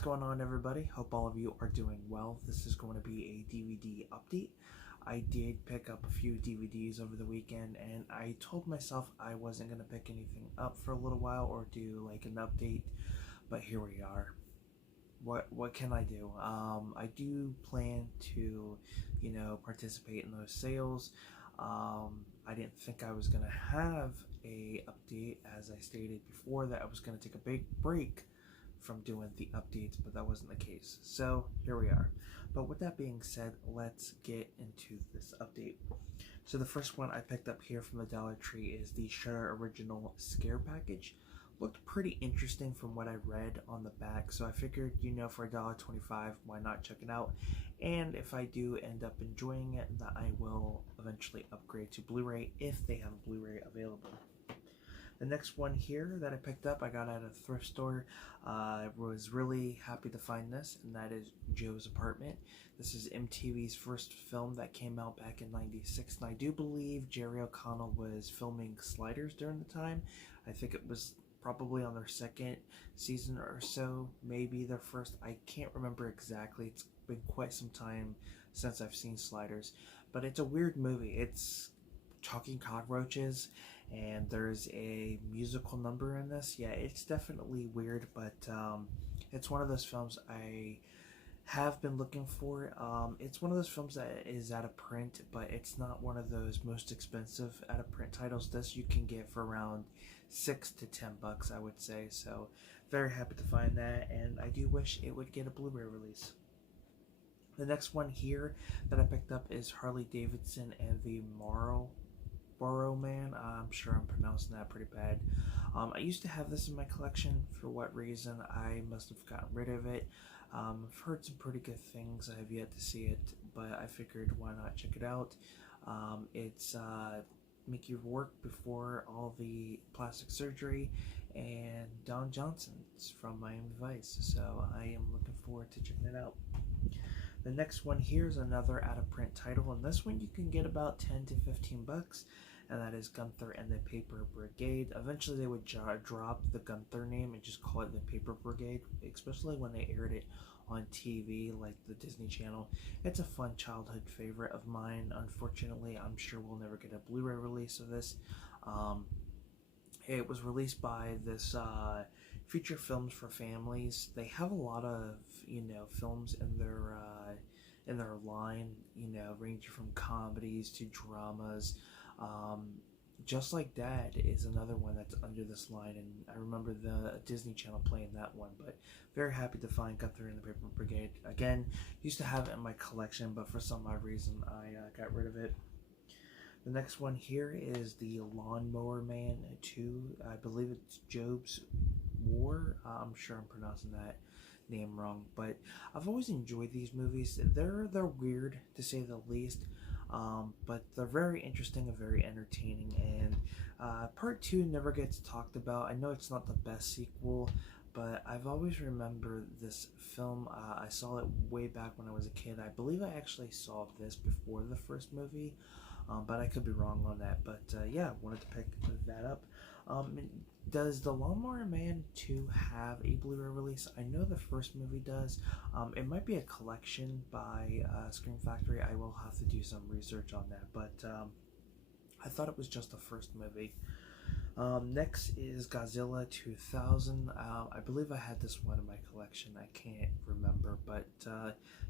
What's going on, everybody? Hope all of you are doing well. This is going to be a DVD update. I did pick up a few DVDs over the weekend, and I told myself I wasn't going to pick anything up for a little while or do like an update, but here we are. What can I do? I do plan to, participate in those sales. I didn't think I was going to have a update, as I stated before, that I was going to take a big break from doing the updates, but that wasn't the case. So here we are. But with that being said, let's get into this update. So the first one I picked up here from the Dollar Tree is the Shudder Original Scare Package. Looked pretty interesting from what I read on the back, so I figured, for $1.25, why not check it out? And if I do end up enjoying it, that I will eventually upgrade to Blu-ray if they have a Blu-ray available. The next one here that I picked up, I got at a thrift store. I was really happy to find this, and that is Joe's Apartment. This is MTV's first film that came out back in '96, and I do believe Jerry O'Connell was filming Sliders during the time. I think it was probably on their second season or so, maybe their first. I can't remember exactly. It's been quite some time since I've seen Sliders, but it's a weird movie. It's talking cockroaches, and there's a musical number in this. Yeah, it's definitely weird, but it's one of those films I have been looking for. It's one of those films that is out of print, but it's not one of those most expensive out of print titles. This you can get for around $6 to $10, I would say. So very happy to find that, and I do wish it would get a Blu-ray release. The next one here that I picked up is Harley Davidson and the Morrow Man. I'm sure I'm pronouncing that pretty bad. I used to have this in my collection. For what reason, I must have gotten rid of it. I've heard some pretty good things. I have yet to see it, but I figured why not check it out. It's Mickey Rourke before all the plastic surgery, and Don Johnson's from Miami Vice, so I am looking forward to checking it out. The next one here is another out-of-print title, and this one you can get about 10 to 15 bucks, and that is Gunther and the Paper Brigade. Eventually they would drop the Gunther name and just call it the Paper Brigade, especially when they aired it on TV like the Disney Channel. It's a fun childhood favorite of mine. Unfortunately, I'm sure we'll never get a Blu-ray release of this. It was released by this Feature Films for Families. They have a lot of films in their line, ranging from comedies to dramas. Just Like Dad is another one that's under this line, and I remember the Disney Channel playing that one, but very happy to find Gunther and the Paper Brigade. Again, used to have it in my collection, but for some odd reason I got rid of it. The next one here is the Lawnmower Man 2. I believe it's Job's War. I'm sure I'm pronouncing that name wrong, but I've always enjoyed these movies. They're weird, to say the least. But they're very interesting and very entertaining, and part 2 never gets talked about. I know it's not the best sequel, but I've always remembered this film. I saw it way back when I was a kid. I believe I actually saw this before the first movie, but I could be wrong on that. But yeah, wanted to pick that up. Does the Lawnmower Man 2 have a Blu-ray release? I know the first movie does. It might be a collection by Scream Factory. I will have to do some research on that, but I thought it was just the first movie. Next is Godzilla 2000. I believe I had this one in my collection. I can't remember, but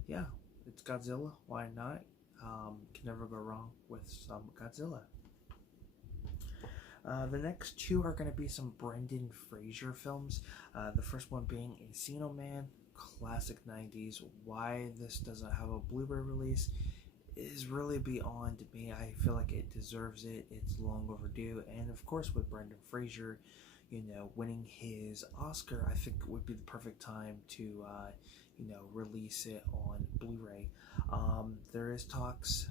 yeah, it's Godzilla. Why not? Can never go wrong with some Godzilla. The next 2 are going to be some Brendan Fraser films. The first one being Encino Man, classic 90s. Why this doesn't have a Blu-ray release is really beyond me. I feel like it deserves it. It's long overdue. And of course, with Brendan Fraser, winning his Oscar, I think it would be the perfect time to, release it on Blu-ray. There is talks,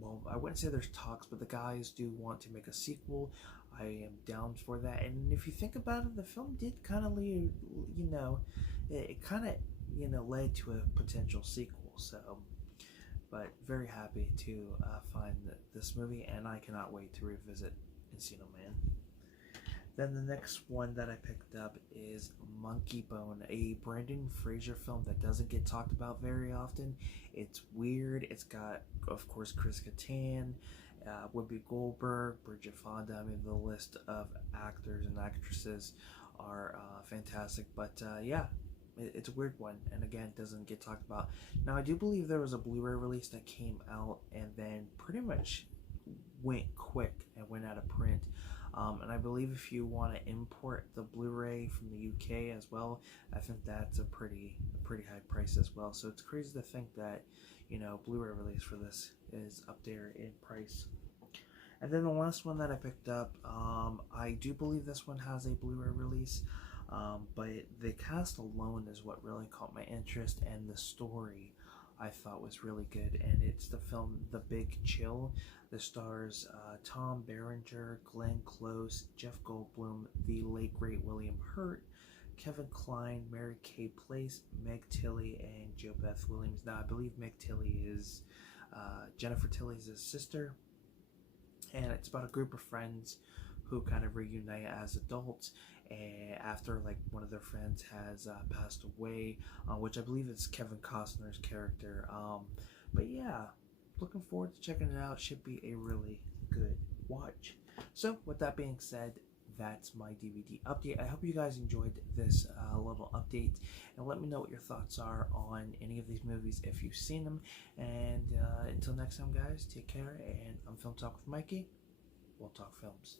well, I wouldn't say there's talks, but the guys do want to make a sequel. I am down for that. And if you think about it, the film did kind of lead, it kind of, led to a potential sequel. So, but very happy to find this movie, and I cannot wait to revisit Encino Man. Then the next one that I picked up is Monkey Bone, a Brendan Fraser film that doesn't get talked about very often. It's weird. It's got, of course, Chris Kattan, Whoopi Goldberg, Bridget Fonda. I mean, the list of actors and actresses are fantastic. But yeah, it's a weird one, and again, doesn't get talked about. Now, I do believe there was a Blu-ray release that came out and then pretty much went quick and went out of print. And I believe if you want to import the Blu-ray from the UK as well, I think that's a pretty high price as well. So it's crazy to think that, you know, Blu-ray release for this is up there in price. And then the last one that I picked up, I do believe this one has a Blu-ray release, but the cast alone is what really caught my interest, and the story I thought was really good. And it's the film The Big Chill. This stars Tom Berenger, Glenn Close, Jeff Goldblum, the late great William Hurt, Kevin Kline, Mary Kay Place, Meg Tilly, and Jo Beth Williams. Now, I believe Meg Tilly is Jennifer Tilly's sister, and it's about a group of friends who kind of reunite as adults after like one of their friends has passed away, which I believe is Kevin Costner's character. But yeah, looking forward to checking it out. Should be a really good watch. So with that being said, that's my DVD update. I hope you guys enjoyed this little update, and let me know what your thoughts are on any of these movies if you've seen them. And until next time, guys, take care, and I'm Film Talk with Mikey. We'll talk films.